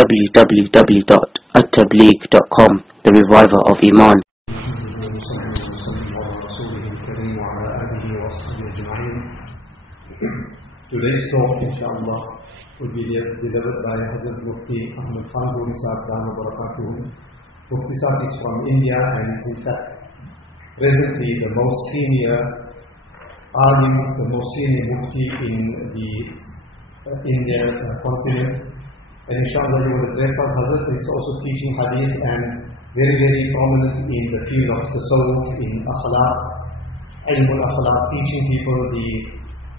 www.attableek.com, the reviver of Iman. Today's talk, inshallah, will be delivered by Hazrat Mufti Ahmad Khan Buri Sahib Dhamma Barakatuh. Mufti Sahib is from India and is in fact presently the most senior alim, the most senior Mufti in the Indian continent. And inshallah he will address us. Hazrat is also teaching hadith and very, very prominent in the field of tasawwuf, in akhlaq, ilm al-akhlaq, teaching people the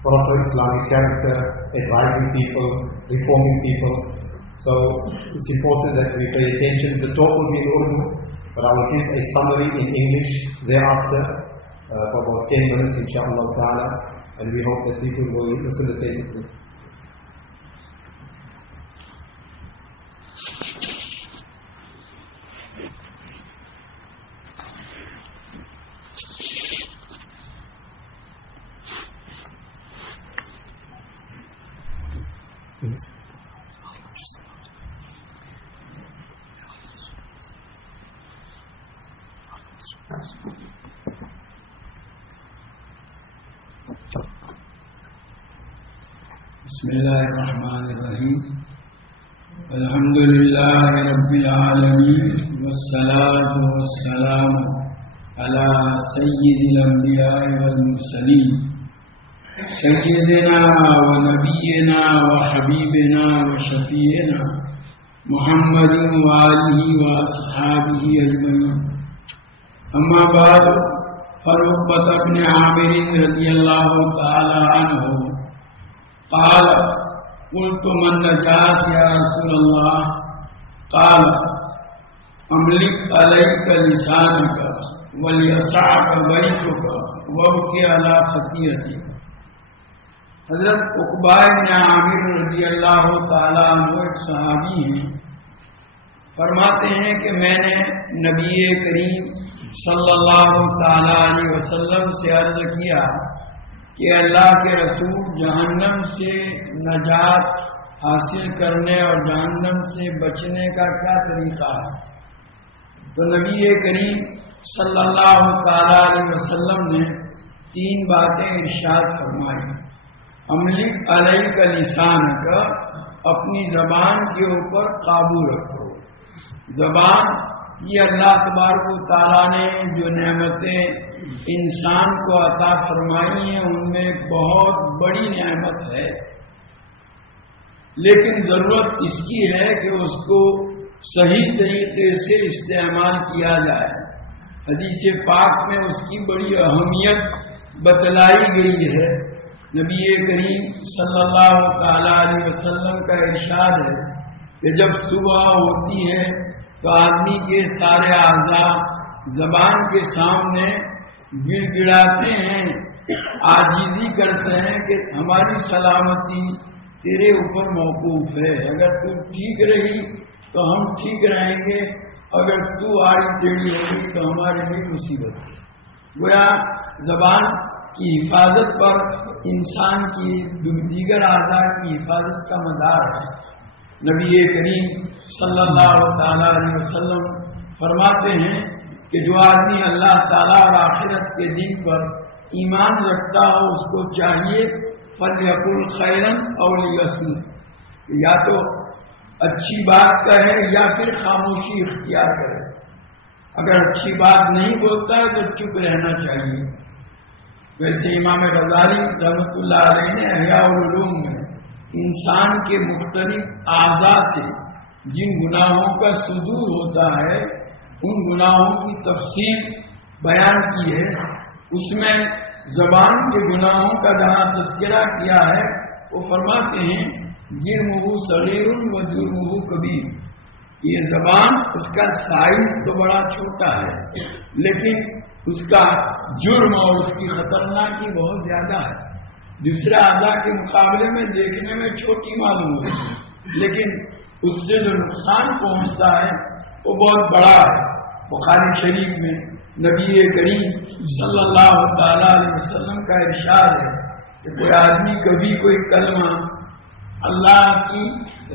proper Islamic character, advising people, reforming people. So it's important that we pay attention. The talk will be in Urdu, but I will give a summary in English thereafter for about 10 minutes, inshallah ta'ala, and we hope that people will facilitate it. Bismillahirrahmanirrahim. Alhamdulillahi Rabbil Alameen. Wassalatu wassalamu ala Sayyidil Anbiya'i wal Mursaleen. Sayyidina wa Nabiyyina wa Habibina wa Shafi'ina Muhammadin wa alihi wa ashabihi ajma'in. Amma ba'du, Faruqbat ibn Amir radiyallahu ta'ala anhu قال قلت من نجات يا رسول الله قال املك عليك لسانك وليسعك بيتك وابكي على خطيئتك. حضرت عقبہ بن عامر رضی اللہ تعالیٰ عنہ ایک صحابی ہیں، فرماتے ہیں کہ میں نے نبی کریم صلی اللہ تعالیٰ علیہ وسلم سے عرض کیا کہ اللہ کے رسول جہنم سے نجات حاصل کرنے اور جہنم سے بچنے کا کیا طریقہ ہے؟ تو نبی کریم صلی اللہ تعالیٰ علیہ وسلم نے 3 باتیں ارشاد فرمائی. املک علیک لسانک، اپنی زبان کے اوپر قابو رکھو. زبان یہ اللہ تبارک و تعالیٰ نے جو نعمتیں انسان کو عطا فرمائی ہیں ان میں بہت بڑی نعمت ہے، لیکن ضرورت اس کی ہے کہ اس کو صحیح طریقے سے استعمال کیا جائے. حدیث پاک میں اس کی بڑی اہمیت بتلائی گئی ہے. نبی کریم صلی اللہ تعالیٰ علیہ وسلم کا ارشاد ہے کہ جب صبح ہوتی ہے تو آدمی کے سارے اعضاء زبان کے سامنے گر گڑاتے ہیں، عاجزی کرتے ہیں کہ ہماری سلامتی تیرے اوپر موقوف ہے. اگر تو ٹھیک رہی تو ہم ٹھیک رہیں گے، اگر تو آڑی ٹیڑھی ہوگی تو ہمارے لیے مصیبت ہے. گویا زبان کی حفاظت پر انسان کی دیگر اعضاء کی حفاظت کا مدار ہے. نبی کریم صلی اللہ تعالیٰ علیہ وسلم فرماتے ہیں کہ جو آدمی اللہ تعالیٰ اور آخرت کے دن پر ایمان رکھتا ہو اس کو چاہیے فَلْيَقُلْ خَيْرًا أَوْ لِيَصْمُتْ، یا تو اچھی بات کہے یا پھر خاموشی اختیار کرے. اگر اچھی بات نہیں بولتا ہے تو چپ رہنا چاہیے. ویسے امام غزالی رحمۃ اللہ علیہ نے احیاء العلوم میں انسان کے مختلف اعضاء سے جن گناہوں کا صدور ہوتا ہے ان گناہوں کی تفصیل بیان کی ہے. اس میں زبان کے گناہوں کا جہاں تذکرہ کیا ہے وہ فرماتے ہیں جرمہ صغیر و جرمہ کبیر. یہ زبان اس کا سائز تو بڑا چھوٹا ہے لیکن اس کا جرم اور اس کی خطرناکی بہت زیادہ ہے. دوسرے اعضاء کے مقابلے میں دیکھنے میں چھوٹی معلوم ہوتی ہے لیکن اس سے جو نقصان پہنچتا ہے وہ بہت بڑا ہے. بخاری شریف میں نبی کریم صلی اللہ تعالیٰ علیہ وسلم کا ارشاد ہے کہ کوئی آدمی کبھی کوئی کلمہ اللہ کی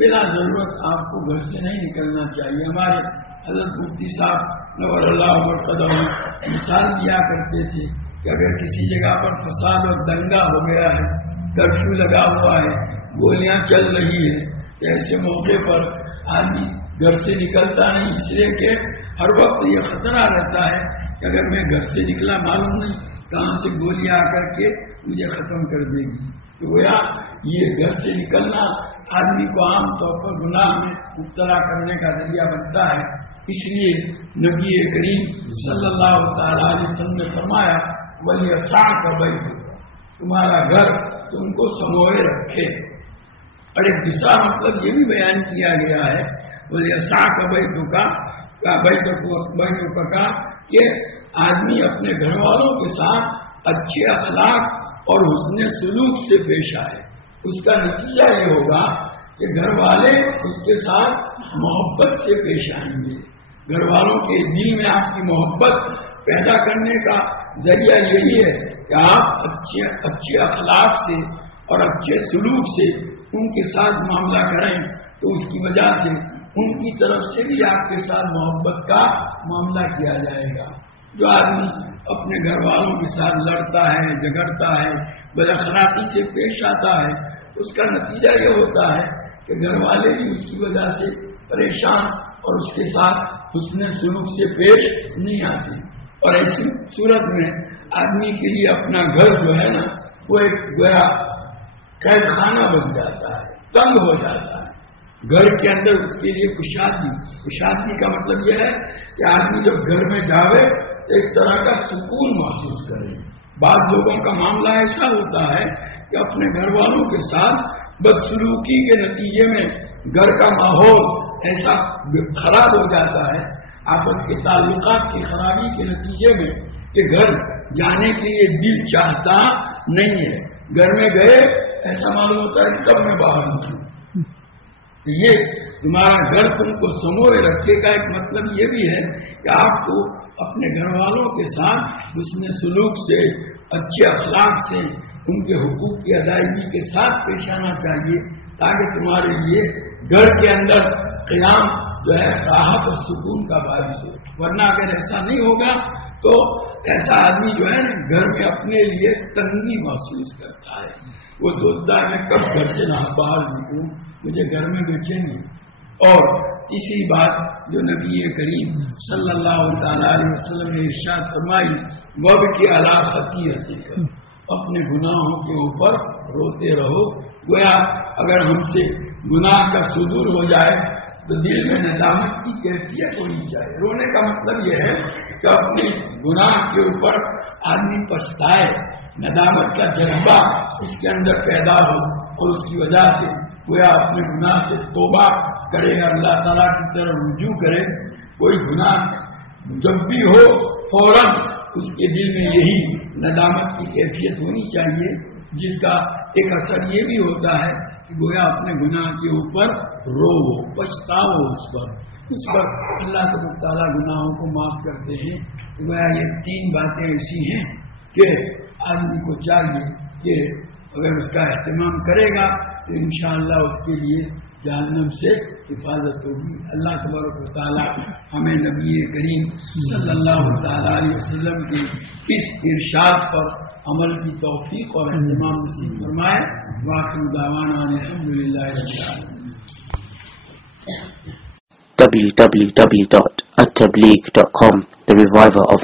بلا ضرورت آپ کو گھر سے نہیں نکلنا چاہیے. ہمارے حضرت مفتی صاحب نور اللہ مرتضی مثال دیا کرتے تھے کہ اگر کسی جگہ پر فساد اور دنگا ہو گیا ہے, کرفیو لگا ہوا ہے, گولیاں چل رہی ہے, تو ایسے موقع پر آدمی گھر سے نکلتا نہیں, اس لیے کہ ہر وقت یہ خطرہ رہتا ہے کہ اگر میں گھر سے نکلا معلوم نہیں کہاں سے گولیاں آ کر کے مجھے ختم کر دے گی. تو گویا یہ گھر سے نکلنا آدمی کو عام طور پر گناہ میں مبتلا کرنے کا ذریعہ بنتا ہے. اس لیے نبی کریم صلی اللہ تعالی علیہ وسلم نے فرمایا وَلْيَسْعَكَ بَيْتُكَ, تمہارا گھر تم کو سموئے رکھے. اور ایک دوسرا مطلب یہ بھی بیان کیا گیا ہے وَلْيَسْعَكَ بَيْتُكَ کا کہ آدمی اپنے گھر والوں کے ساتھ اچھے اخلاق اور حسن سلوک سے پیش آئے. اس کا نتیجہ یہ ہوگا کہ گھر والے اس کے ساتھ محبت سے پیش آئیں گے. گھر والوں کے دل میں آپ کی محبت پیدا کرنے کا ذریعہ یہی ہے کہ آپ اچھے اخلاق سے اور اچھے سلوک سے ان کے ساتھ معاملہ کریں, تو اس کی وجہ سے ان کی طرف سے بھی آپ کے ساتھ محبت کا معاملہ کیا جائے گا. جو آدمی اپنے گھر والوں کے ساتھ لڑتا ہے, جھگڑتا ہے, بد اخلاقی سے پیش آتا ہے, اس کا نتیجہ یہ ہوتا ہے کہ گھر والے بھی اس کی وجہ سے پریشان اور اس کے ساتھ حسن سلوک سے پیش نہیں آتے. اور ایسی صورت میں آدمی کے لیے اپنا گھر جو ہے نا وہ ایک گویا قید خانہ بن جاتا ہے, تنگ ہو جاتا ہے. گھر کے اندر اس کے لیے کشادگی کا مطلب یہ ہے کہ آدمی جب گھر میں جاوے ایک طرح کا سکون محسوس کرے. بعض لوگوں کا معاملہ ایسا ہوتا ہے کہ اپنے گھر والوں کے ساتھ بدسلوکی کے نتیجے میں گھر کا ماحول ایسا خراب ہو جاتا ہے, آپس کے تعلقات کی خرابی کے نتیجے میں کہ گھر جانے کے لیے دل چاہتا نہیں ہے. گھر میں گئے ایسا معلوم ہوتا ہے کب میں باہر نکلوں. یہ تمہارا گھر تم کو سموئے رکھے کا ایک مطلب یہ بھی ہے کہ آپ کو اپنے گھر والوں کے ساتھ حسن سلوک سے, اچھے اخلاق سے, ان کے حقوق کی ادائیگی کے ساتھ پیش آنا چاہیے تاکہ تمہارے لیے گھر کے اندر قیام جو ہے راحت اور سکون کا باعث ہو. ورنہ اگر ایسا نہیں ہوگا تو ایسا آدمی جو ہے نا گھر میں اپنے لیے تنگی محسوس کرتا ہے. وہ سوچتا ہے میں کب گھر سے نہ باہر نکلوں, مجھے گھر میں بیٹھے نہیں. اور تیسری بات جو نبی کریم صلی اللہ تعالی علیہ وسلم نے ارشاد فرمائی وب کی اعلیٰ خطیئت, اپنے گناہوں کے اوپر روتے رہو. گویا اگر ہم سے گناہ کا صدور ہو جائے تو دل میں ندامت کی کیفیت ہونی چاہیے. رونے کا مطلب یہ ہے کہ اپنے گناہ کے اوپر آدمی پچھتائے, ندامت کا جذبہ اس کے اندر پیدا ہو اور اس کی وجہ سے گویا اپنے گناہ سے توبہ کرے, اللہ تعالیٰ کی طرف رجوع کرے. کوئی گناہ جب بھی ہو فوراً اس کے دل میں یہی ندامت کی کیفیت ہونی چاہیے, جس کا ایک اثر یہ بھی ہوتا ہے کہ گویا اپنے گناہ کے اوپر رو, پچھتاؤ اس پر اللہ تعالیٰ گناہوں کو معاف کرتے ہیں. گویا یہ تین باتیں ایسی ہیں کہ آدمی کو چاہیے کہ اگر اس کا اہتمام کرے گا تو انشاءاللہ اس کے لیے جہنم سے حفاظت ہوگی. اللہ تبارک و تعالیٰ ہمیں نبی کریم صلی اللہ تعالی علیہ وسلم کے اس ارشاد پر عمل کی توفیق اور اہتمام نصیب فرمائے. وآخر دعوانا الحمدللہ رب العالمین. www.attableek.com, the reviver of